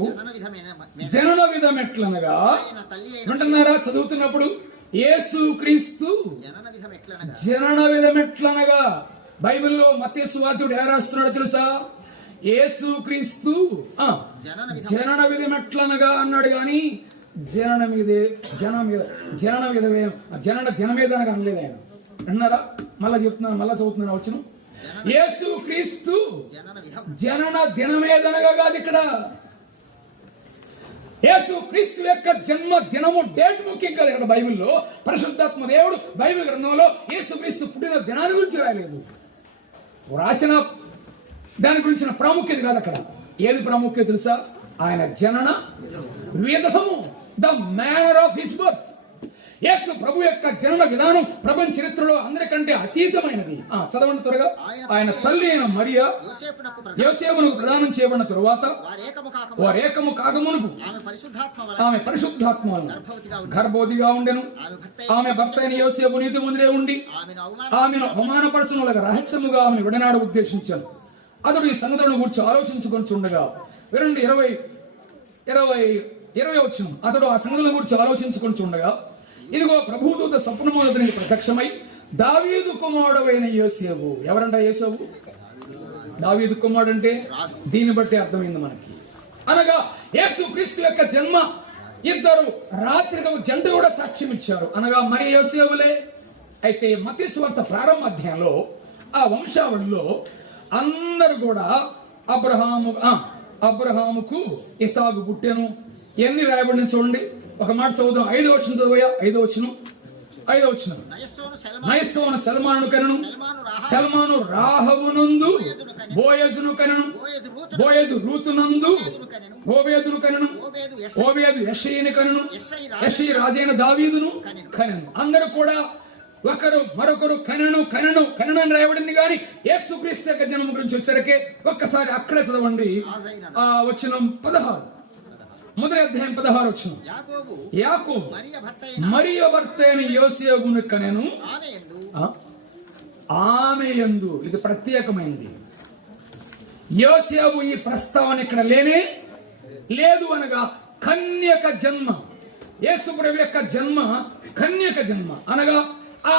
జనన విధమెట్లనగా వింటున్నారా? చదువుతున్నప్పుడు యేసు క్రీస్తు జనన విధమెట్లనగా. బైబిల్లో మత్తయి సువార్తుడు ఎలా రాస్తున్నాడో తెలుసా? యేసు క్రీస్తు జనన విధమెట్లనగా అన్నాడు, కానీ జనన దినమేద అనలేదు ఆయన. అన్నారా? మళ్ళా చెప్తున్నాను, మళ్ళా చదువుతున్నాను వచ్చిన. యేసు క్రీస్తు జనన దినమేదనగా కాదు ఇక్కడ. యేసు క్రీస్తు యొక్క జన్మ దినము డేట్ ముఖ్యం కాదు ఇక్కడ. బైబిల్లో పరిశుద్ధాత్మ దేవుడు బైబిల్ గ్రంథంలో యేసు క్రీస్తు పుట్టిన దినాన్ని గురించి రాయలేదు, రాసిన దాని గురించిన ప్రాముఖ్యత కాదు అక్కడ. ఏది ప్రాముఖ్యత తెలుసా? ఆయన జనన విధము, the manner of his birth. Yesu ప్రభు యొక్క జనన విధానం ప్రపంచ చరిత్రలో అందరికంటే అతీతమైనది. చదవండి త్వరగా. ఆయన తల్లి అయిన మరియా యోసేపునకు ప్రదానం చేయబడిన తరువాత వారు ఏకము కాకమునుపు ఆమె పరిశుద్ధాత్మ గర్భవతిగా ఉండెను. ఆమె భర్త అయిన యోసేపు నీతిమంతుడై ఉండి ఆమెను అవమానపరచునగా రహస్యముగా ఆమెను విడనాడ ఉద్దేశించాను. అతడు ఈ సంగతులను గురించి ఆలోచించుకొని చుండగా, వినండి 20 వచనం, అతడు ఆ సంగతులను గురించి ఆలోచించుకొని చుండగా ఇదిగో ప్రభుదూత స్వప్నములో ప్రత్యక్షమై దావీదు కుమారుడైన యోసేపు. ఎవరంట యోసేపు? దావీదు కుమారుడు అంటే దీన్ని బట్టి అర్థమైంది మనకి. అనగా యేసు క్రీస్తు యొక్క జన్మ 2 రాచరిక జంట కూడా సాక్ష్యం ఇచ్చారు, అనగా మరి యోసేపులే. అయితే మత్తయి సువార్త ప్రారంభ అధ్యాయంలో ఆ వంశావళిలో అందరూ కూడా అబ్రహాముకు ఇసాకు పుట్టెను ఎన్ని రాయబడిన చూడండి. ఒక మాట చదువుదాం. 5వ వచనం చదువుయా. 5వ వచనం. నయస్సోను సల్మాను కనెను, సల్మాను రాహబునందు బోయజును కనెను, బోయజు రూతునందు ఓబేదును కనెను, ఓబేదు యెషయిని కనెను, యెషయి రాజైన దావీదును కనెను. అందరూ కూడా ఒకరు మరొకరు కనెను అని రాయబడింది. కానీ యేసుక్రీస్తు యొక్క జన్మ గురించి వచ్చేసరికి ఒక్కసారి అక్కడే చదవండి. వచనం 16, మొదటి అధ్యాయం 16 వచనం. యాకోబు మరియ భర్త అయిన యోసేపును కనెను, ఆమె యందు. ఇది ప్రత్యేకమైనది. యోసేపు ఈ ప్రస్తావన ఇక్కడ లేనే లేదు. అనగా కన్యక జన్మ. యేసు ప్రభు యొక్క జన్మ కన్యక జన్మ. అనగా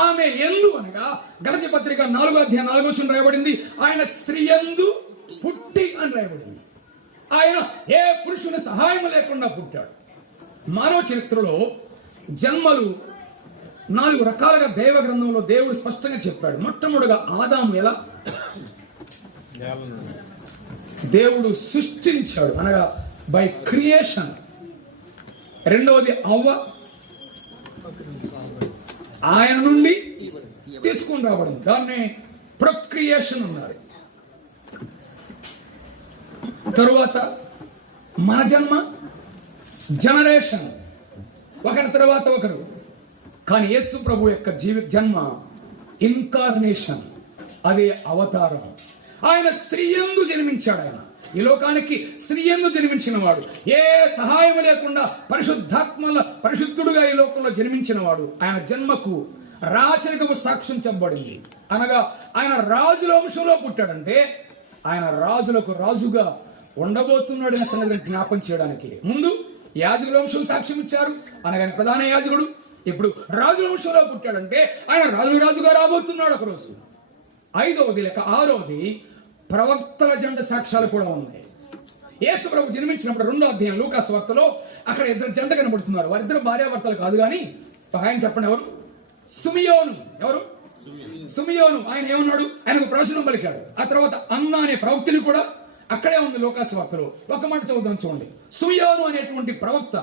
ఆమె యందు, అనగా గలతీ పత్రిక 4వ అధ్యాయం 4వ వచనం రాయబడింది, ఆయన స్త్రీ యందు పుట్టి అని రాయబడింది. ఆయన ఏ పురుషుని సహాయం లేకుండా పుట్టాడు. మానవ చరిత్రలో జన్మలు 4 రకాలుగా దైవ గ్రంథంలో దేవుడు స్పష్టంగా చెప్పాడు. మొట్టమొదటిగా ఆదాము ఎలా దేవుడు సృష్టించాడు, అనగా బై క్రియేషన్. రెండవది అవ్వ ఆయన నుండి తీసుకుని రావడం, దాన్ని ప్రొక్రియేషన్ అన్నారు. తరువాత మన జన్మ జనరేషన్, ఒకరి తర్వాత ఒకరు. కానీ యేసు ప్రభు యొక్క జన్మ ఇన్కార్నేషన్, అదే అవతారం. ఆయన స్త్రీ యందు జన్మించాడు. ఆయన ఈ లోకానికి స్త్రీ యందు జన్మించిన వాడు, ఏ సహాయం లేకుండా పరిశుద్ధుడుగా ఈ లోకంలో జన్మించిన వాడు. ఆయన జన్మకు రాచరికము సాక్ష్యం చెప్పబడింది. అనగా ఆయన రాజుల వంశంలో పుట్టాడంటే ఆయన రాజులకు రాజుగా ఉండబోతున్నాడనే సంగతిని జ్ఞాపం చేయడానికి ముందు యాజకుల వంశం సాక్ష్యం ఇచ్చారు. అనగా ప్రధాన యాజకుడు ఇప్పుడు రాజుల వంశంలో పుట్టాడంటే ఆయన రాజుగా రాబోతున్నాడు ఒకరోజు. 5వది లేక 6వది ప్రవక్తల జంట సాక్ష్యాలు కూడా ఉన్నాయి. యేసు ప్రభు జన్మించినప్పుడు 2వ అధ్యాయం లూకాసు వార్తలో అక్కడ ఇద్దరు జంట కనబడుతున్నారు. వారిద్దరు భార్యాభర్తలు కాదు. కానీ ఆయన చెప్పండి, ఎవరు? సుమియోను. ఆయన ఏమన్నాడు? ఆయనకు ప్రవచనం పలికాడు. ఆ తర్వాత అన్న అనే ప్రవక్తని కూడా అక్కడే ఉంది లూకాసు వార్తలో. ఒక మాట చదువుదాం చూడండి. సుమియోను అనేటువంటి ప్రవక్త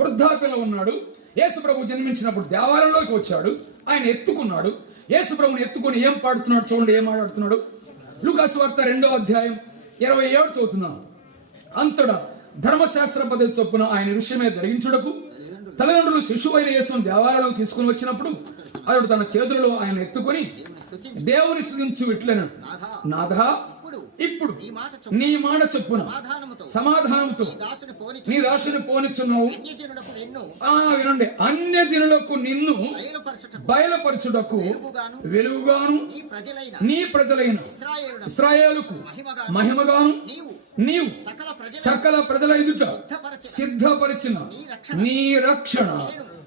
వృద్ధాప్యంలో ఉన్నాడు. యేసు ప్రభు జన్మించినప్పుడు దేవాలయంలోకి వచ్చాడు. ఆయన ఎత్తుకున్నాడు. యేసు ప్రభుని ఎత్తుకొని ఏం పాడుతున్నాడు చూడండి, ఏం మాట్లాడుతున్నాడు. లూకాసు వార్త 2వ అధ్యాయం 27 చదువుతున్నాను. అంతటా ధర్మశాస్త్ర పద్ధతి చొప్పున ఆయన విషయమే జరిగించుటకు తల్లిదండ్రులు శిశువైన యేసును దేవాలయంలో తీసుకుని వచ్చినప్పుడు అతడు తన చేతులలో ఆయన ఎత్తుకొని దేవుని స్తుతించు ఇట్లనెను, నాథా, ఇప్పుడు నీ మాట చొప్పున సమాధానంతో నీ దాసుని పోనిచున్నావు. వినండి, అన్యజనులకు నిన్ను బయలుపరచుటకు వెలుగుగాను నీ ప్రజలైన ఇశ్రాయేలుకు మహిమగాను నీవు సకల ప్రజల ఎదుట సిద్ధపరిచిన నీ రక్షణ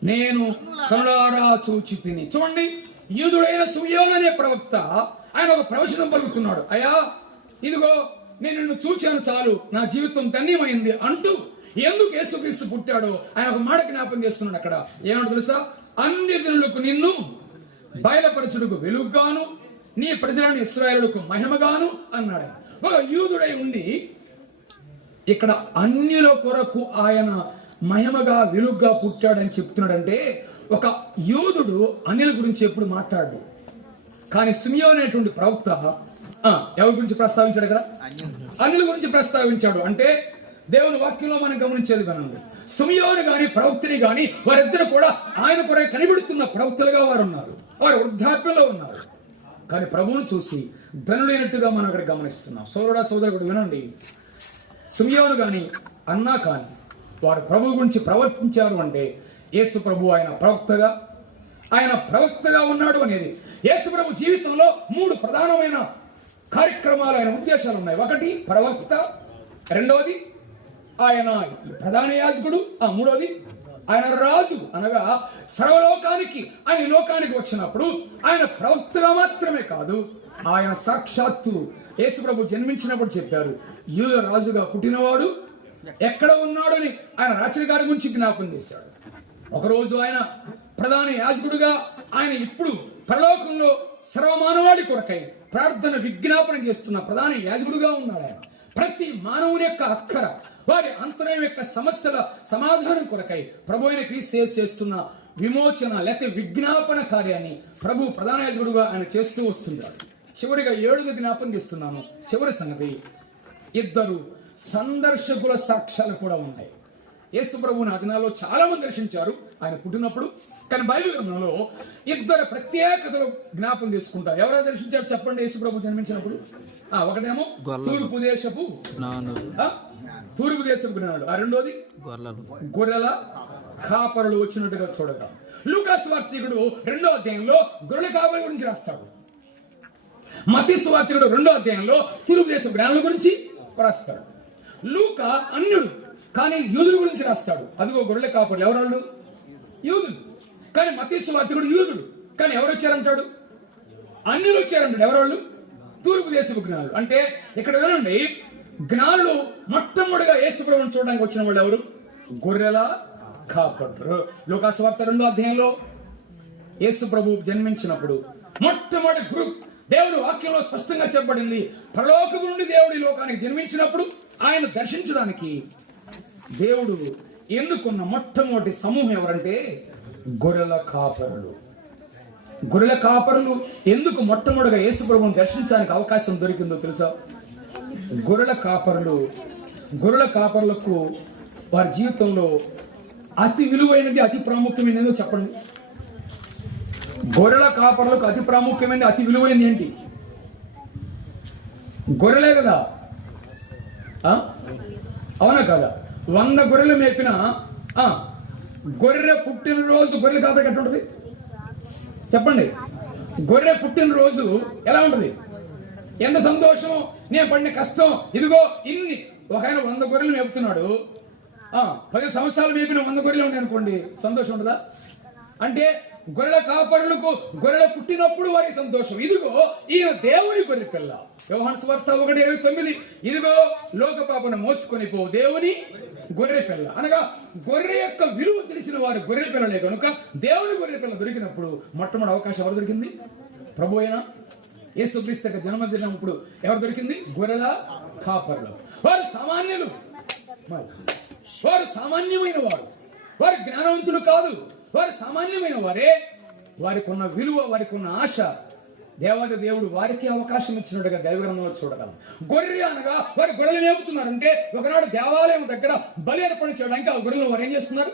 నేను కనులారా చూచితిని. చూడండి, యూదుడైన సుమియోను అనే ప్రవక్త ఆయన ఒక ప్రవచనం పలుకుతున్నాడు. అయ్యా, ఇదిగో నేను నిన్ను చూచాను, చాలు, నా జీవితం ధన్యమైంది అంటూ ఎందుకు యేసుక్రీస్తు పుట్టాడో ఆయన ఒక మాట జ్ఞాపం చేస్తున్నాడు. అక్కడ ఏమంటో తెలుసా? అన్యజనులకు నిన్ను బయలుపరచుటకు వెలుగుగాను నీ ప్రజలను ఇశ్రాయేలుకు మహిమగాను అన్నాడు. ఒక యూదుడై ఉండి ఇక్కడ అన్యుల కొరకు ఆయన మహిమగా వెలుగుగా పుట్టాడని చెప్తున్నాడంటే, ఒక యూదుడు అన్యుల గురించి ఎప్పుడు మాట్లాడు. కానీ సుమియోను అనేటువంటి ప్రవక్త ఎవరి గురించి ప్రస్తావించాడు? ఇక్కడ అన్యుల గురించి ప్రస్తావించాడు. అంటే దేవుని వాక్యంలో మనం గమనించేది కనండి, సుమియోను గాని ప్రవక్తని గాని వారిద్దరు కూడా ఆయన కూడా కనిపెడుతున్న ప్రవక్తలుగా వారు ఉన్నారు. వారు వృద్ధాప్యంలో ఉన్నారు. కానీ ప్రభువును చూసి ధనులైనట్టుగా మనం అక్కడ గమనిస్తున్నాం. సోదరుడు వినండి, సుమియోను గాని అన్నా కానీ వారు ప్రభు గురించి ప్రవర్తించారు అంటే యేసు ప్రభు ఆయన ప్రవక్తగా ఉన్నాడు అనేది. యేసు ప్రభు జీవితంలో 3 ప్రధానమైన కార్యక్రమాలు, ఆయన ఉద్దేశాలు ఉన్నాయి. ఒకటి ప్రవక్త, రెండవది ఆయన ప్రధాన యాజకుడు, మూడవది ఆయన రాజు. అనగా సర్వలోకానికి ఆయన లోకానికి వచ్చినప్పుడు ఆయన ప్రవక్తగా మాత్రమే కాదు, ఆయన సాక్షాత్తు యేసు ప్రభు జన్మించినప్పుడు చెప్పారు, యూద రాజుగా పుట్టినవాడు ఎక్కడ ఉన్నాడు అని ఆయన రాచరి గారి గురించి జ్ఞాపం చేశాడు. ఒకరోజు ఆయన ప్రధాన యాజకుడుగా ఆయన ఇప్పుడు పరలోకంలో సర్వమానవాడి కొరకై ప్రార్థన విజ్ఞాపన చేస్తున్న ప్రధాన యాజకుడుగా ఉన్నాడు. ఆయన ప్రతి మానవుని యొక్క అక్కర, వారి అంతరం యొక్క సమస్యల సమాధానం కొరకై ప్రభు అయిన క్రీస్తు యేసు చేస్తున్న విమోచన లేకపోతే విజ్ఞాపన కార్యాన్ని ప్రభు ప్రధాన యాజకుడుగా ఆయన చేస్తూ వస్తున్నాడు. చివరిగా 7గా జ్ఞాపం చేస్తున్నాను. చివరి సంగతి, 2 సందర్శకుల సాక్ష్యాలు కూడా ఉన్నాయి. యేసు ప్రభువుని ఆ దినాల్లో చాలా మంది దర్శించారు ఆయన పుట్టినప్పుడు. కానీ బైబిల్ గ్రంథంలో 2 ప్రత్యేకతలు జ్ఞాపం చేసుకుంటారు. ఎవరైనా దర్శించారు చెప్పండి యేసు ప్రభు జన్మించినప్పుడు? ఒకటేమో తూర్పు దేశపు జ్ఞానుడు, ఆ రెండోది గొర్రెల కాపరులు వచ్చినట్టుగా చూడగా. లూకా సువార్తికుడు 2వ అధ్యాయంలో గొర్రెల కాపరుల గురించి రాస్తాడు. మత్తయి సువార్తికుడు 2వ అధ్యాయంలో తూర్పు దేశపు జ్ఞానుల గురించి రాస్తాడు. లూకా అన్యుడు కానీ యూదుల గురించి రాస్తాడు. అదిగో గొర్రెల కాపరులు. ఎవరు? యూదులు. కానీ మత్తయి సువార్తికుడు యూదుడు కానీ ఎవరు వచ్చారంటాడు? అన్యులు వచ్చారంటాడు. ఎవరు? తూర్పు దేశపు జ్ఞానులు. అంటే ఇక్కడ వినండి, జ్ఞానులు మొట్టమొదటిగా యేసు ప్రభువును చూడడానికి వచ్చిన వాళ్ళు ఎవరు? గొర్రెల కాపరులు. లూకా సువార్త 2వ అధ్యాయంలో యేసు ప్రభు జన్మించినప్పుడు మొట్టమొదటి గ్రూప్ దేవుడు వాక్యంలో స్పష్టంగా చెప్పబడింది. పరలోకము నుండి దేవుడి లోకానికి జన్మించినప్పుడు ఆయన దర్శించడానికి దేవుడు ఎన్నుకున్న మొట్టమొదటి సమూహం ఎవరంటే గొర్రెల కాపరులు. గొర్రెల కాపరులు ఎందుకు మొట్టమొదటిగా యేసు ప్రభువును దర్శించడానికి అవకాశం దొరికిందో తెలుసా? గొర్రెల కాపరులకు వారి జీవితంలో అతి విలువైనది, అతి ప్రాముఖ్యమైనది చెప్పండి. గొర్రెల కాపరులకు అతి ప్రాముఖ్యమైనది, అతి విలువైనది ఏంటి? గొర్రెలే కదా, అవునా కదా? 100 గొర్రెలు మేపిన గొర్రె పుట్టినరోజు గొర్రెల కాపరికి ఎట్లా ఉంటుంది చెప్పండి? గొర్రె పుట్టినరోజు ఎలా ఉంటుంది? ఎంత సంతోషం, నేను పడిన కష్టం, ఇదిగో ఇన్ని. ఒక ఆయన 100 గొర్రెలు మేపుతున్నాడు, 10 సంవత్సరాలు మేపిన 100 గొర్రెలు ఉన్నాయి అనుకోండి, సంతోషం ఉండదా? అంటే గొర్రెల కాపరులకు గొర్రెలు పుట్టినప్పుడు వారికి సంతోషం. ఇదిగో ఈయన దేవుని గొర్రె పిల్ల. యోహాను సువార్త 1:29, ఇదిగో లోక పాపను మోసుకొని పో దేవుని గొర్రె పిల్ల. అనగా గొర్రె యొక్క విలువ తెలిసిన వారు గొర్రె పిల్లలే కనుక దేవుని గొర్రె పిల్ల దొరికినప్పుడు మొట్టమొదటి అవకాశం ఎవరు దొరికింది? ప్రభు అయిన యేసుక్రీస్తు యొక్క జన్మదినప్పుడు ఎవరు దొరికింది? గొర్రెల కాపరులు. వారు సామాన్యులు, వారు సామాన్యమైన వారు, వారు జ్ఞానవంతులు కాదు, వారు సామాన్యమైన వారే. వారికి ఉన్న విలువ, వారికి ఉన్న ఆశ దేవాది దేవుడు వారికి అవకాశం ఇచ్చినట్టుగా దైవగ్రంథంలో చూడగలం. గొర్రె అనగా వారు గొర్రెలు మేపుతున్నారంటే ఒకనాడు దేవాలయం దగ్గర బలి అర్పణ చేయడానికి ఆ గొర్రెలను వారు ఏం చేస్తున్నారు?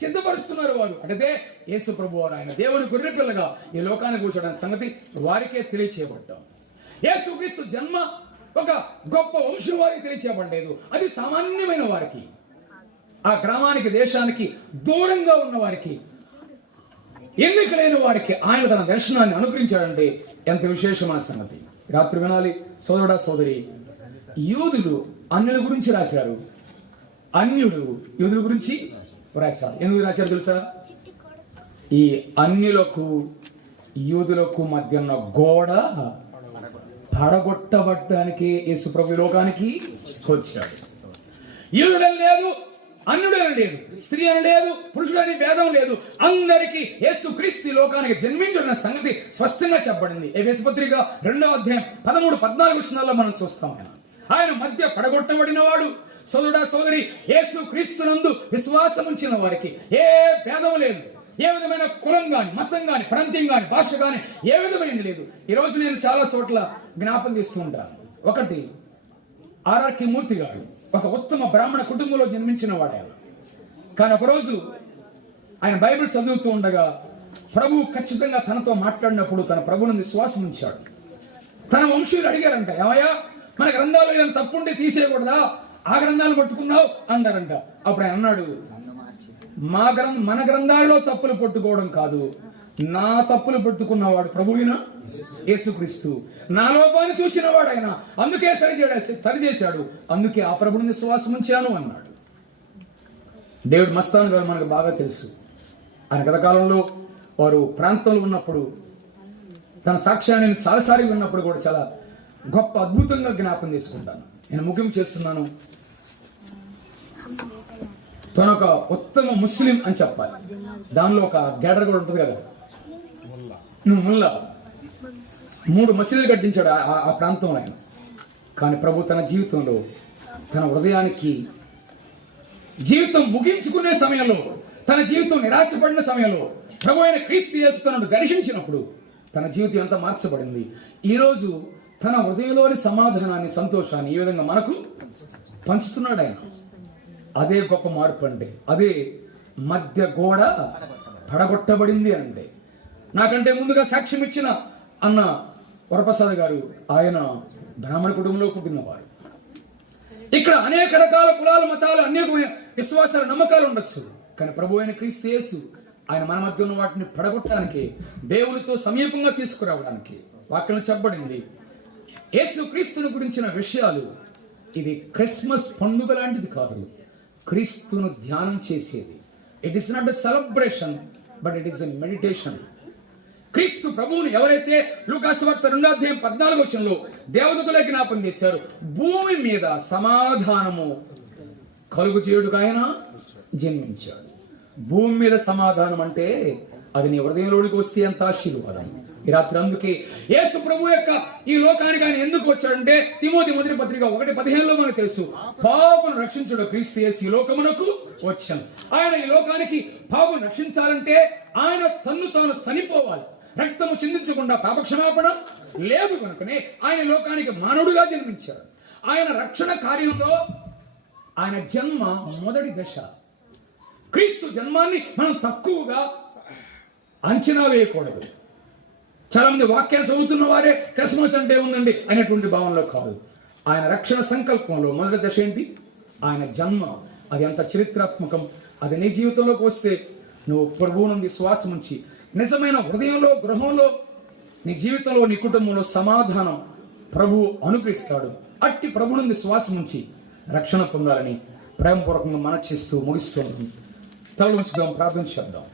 సిద్ధపరుస్తున్నారు. వారు అంటే యేసు ప్రభు వారు ఆయన దేవుని గొర్రె పిల్లగా ఈ లోకానికి కూర్చోడానికి సంగతి వారికే తెలియచేయబడ్డాం. యేసుక్రీస్తు జన్మ ఒక గొప్ప వంశం వారికి తెలియచేయబడలేదు, అది సామాన్యమైన వారికి, ఆ గ్రామానికి దేశానికి దూరంగా ఉన్న వారికి, ఎన్నికలైన వారికి ఆయన తన దర్శనాన్ని అనుగ్రహించాడంటే ఎంత విశేషమైన సంగతి. రాత్రి వినాలి సోదరుడా సోదరి, యూదులు అన్యుల గురించి రాశారు, అన్యుడు యూదుల గురించి రాశారు. ఎందుకు రాశారు తెలుసా? ఈ అన్యులకు యూదులకు మధ్య ఉన్న గోడ పడగొట్టబట్టడానికి యేసు ప్రభు లోకానికి వచ్చాడు. యూదుడని లేదు, అన్యుడని లేదు, స్త్రీ అని లేదు, పురుషుడని భేదం లేదు, అందరికీ యేసు క్రీస్తు లోకానికి జన్మించిన సంగతి స్పష్టంగా చెప్పబడింది. ఎఫెసు పత్రిక 2వ అధ్యాయం 13-14 వచనాల్లో మనం చూస్తాం. ఆయన మధ్య పడగొట్టబడిన వాడు. సోదరుడా సోదరి, యేసు క్రీస్తునందు విశ్వాసం ఉంచిన వారికి ఏ భేదం లేదు. ఏ విధమైన కులం గాని, మతం గాని, ప్రాంతం గాని, భాష గాని ఏ విధమైనది లేదు. ఈరోజు నేను చాలా చోట్ల జ్ఞాపం చేస్తూ ఉంటాను. ఒకటి, ఆర్ఆర్కే మూర్తి గారు ఒక ఉత్తమ బ్రాహ్మణ కుటుంబంలో జన్మించిన వాడే. కానీ ఒకరోజు ఆయన బైబిల్ చదువుతూ ఉండగా ప్రభు ఖచ్చితంగా తనతో మాట్లాడినప్పుడు తన ప్రభువును విశ్వాసం ఉంచాడు. తన వంశీయులు అడిగారంట, ఏమయ్యా మన గ్రంథాలు ఏదైనా తప్పుంటే తీసేయకూడదా, ఆ గ్రంథాలు పట్టుకున్నావు అన్నారంట. అప్పుడు ఆయన అన్నాడు, మన గ్రంథాల్లో తప్పులు పట్టుకోవడం కాదు, నా తప్పులు పట్టుకున్నవాడు ప్రభువైన యేసుక్రీస్తు, నా లోపాన్ని చూసిన వాడు ఆయన, అందుకే సరిచేశాడు, అందుకే ఆ ప్రభువుని విశ్వాసం ఉంచాను అన్నాడు. డేవిడ్ మస్తాన్ గారు మనకు బాగా తెలుసు. ఆయన గతకాలంలో వారు ప్రాంతంలో ఉన్నప్పుడు తన సాక్ష్యాన్ని చాలాసార్లు విన్నప్పుడు కూడా చాలా గొప్ప అద్భుతంగా జ్ఞాపం చేసుకుంటాను. నేను ముఖ్యం చేస్తున్నాను, తను ఒక ఉత్తమ ముస్లిం అని చెప్పాలి. దానిలో ఒక గేడర్ కూడా ఉంటుంది కదా, ముల్లా 3 మసీదులు కట్టించాడు ఆ ప్రాంతంలో ఆయన. కానీ ప్రభు తన జీవితంలో, తన హృదయానికి జీవితం ముగించుకునే సమయంలో, తన జీవితం నిరాశపడిన సమయంలో ప్రభు అయిన క్రీస్తు యేసు తనను దర్శించినప్పుడు తన జీవితం ఎంత మార్చబడింది. ఈరోజు తన హృదయంలోని సమాధానాన్ని, సంతోషాన్ని ఈ విధంగా మనకు పంచుతున్నాడు ఆయన. అదే గొప్ప మార్పు అంటే, అదే మధ్య గోడ పడగొట్టబడింది అంటే. నాకంటే ముందుగా సాక్ష్యం ఇచ్చిన అన్న వరప్రసాద్ గారు, ఆయన బ్రాహ్మణ కుటుంబంలో పుట్టినవారు. ఇక్కడ అనేక రకాల కులాలు, మతాలు, అనేకమైన విశ్వాసాలు, నమ్మకాలు ఉండొచ్చు. కానీ ప్రభు అయిన క్రీస్తు యేసు ఆయన మన మధ్య ఉన్న వాటిని పడగొట్టడానికి, దేవునితో సమీపంగా తీసుకురావడానికి వాక్యం చెప్పబడింది. యేసు క్రీస్తుని గురించిన విషయాలు, ఇది క్రిస్మస్ పండుగ లాంటిది కాదు, క్రీస్తును ధ్యానం చేసేది. It is not a celebration, but it is a meditation. క్రీస్తు ప్రభువుని ఎవరైతే లూకాసు వార్త 2:14 దేవదూతలే జ్ఞాపం చేశారు, భూమి మీద సమాధానము కలుగు చేయుడుగా ఆయన జన్మించాడు. భూమి మీద సమాధానం అంటే అది నీ హృదయంలోనికి వస్తే ఎంత ఆశీర్వాదం. ఈ రాత్రి అందుకే యేసు ప్రభు యొక్క ఈ లోకానికి ఆయన ఎందుకు వచ్చాడంటే, తిమోతి మొదటి పత్రిక 1:15 మనకు తెలుసు, పాపను రక్షించుడు క్రీస్తు యేసు ఈ లోకమునకు వచ్చాను. ఆయన ఈ లోకానికి పాపను రక్షించాలంటే ఆయన తన్ను తాను చనిపోవాలి. రక్తము చిందించకుండా పాపక్షమాపణ లేదు కనుకనే ఆయన లోకానికి మానవుడిగా జన్మించాడు. ఆయన రక్షణ కార్యంలో ఆయన జన్మ మొదటి దశ. క్రీస్తు జన్మాన్ని మనం తక్కువగా అంచనా వేయకూడదు. చాలా మంది వాక్యాలు చదువుతున్న వారే క్రిస్మస్ అంటే ఉందండి అనేటువంటి భావనలో కాదు. ఆయన రక్షణ సంకల్పంలో మొదటి దశ ఏంటి? ఆయన జన్మ. అది అంత చరిత్రాత్మకం. అది నీ జీవితంలోకి వస్తే నువ్వు ప్రభువు నుండి శ్వాసం ఉంచి నిజమైన హృదయంలో, గృహంలో, నీ జీవితంలో, నీ కుటుంబంలో సమాధానం ప్రభువు అనుగ్రహిస్తాడు. అట్టి ప్రభు నుండి శ్వాసం ఉంచి రక్షణ పొందాలని ప్రేమపూర్వకంగా మనస్సు చేస్తూ ముగిస్తున్నాం. తల ఉంచుదాం, ప్రార్థన చేద్దాం.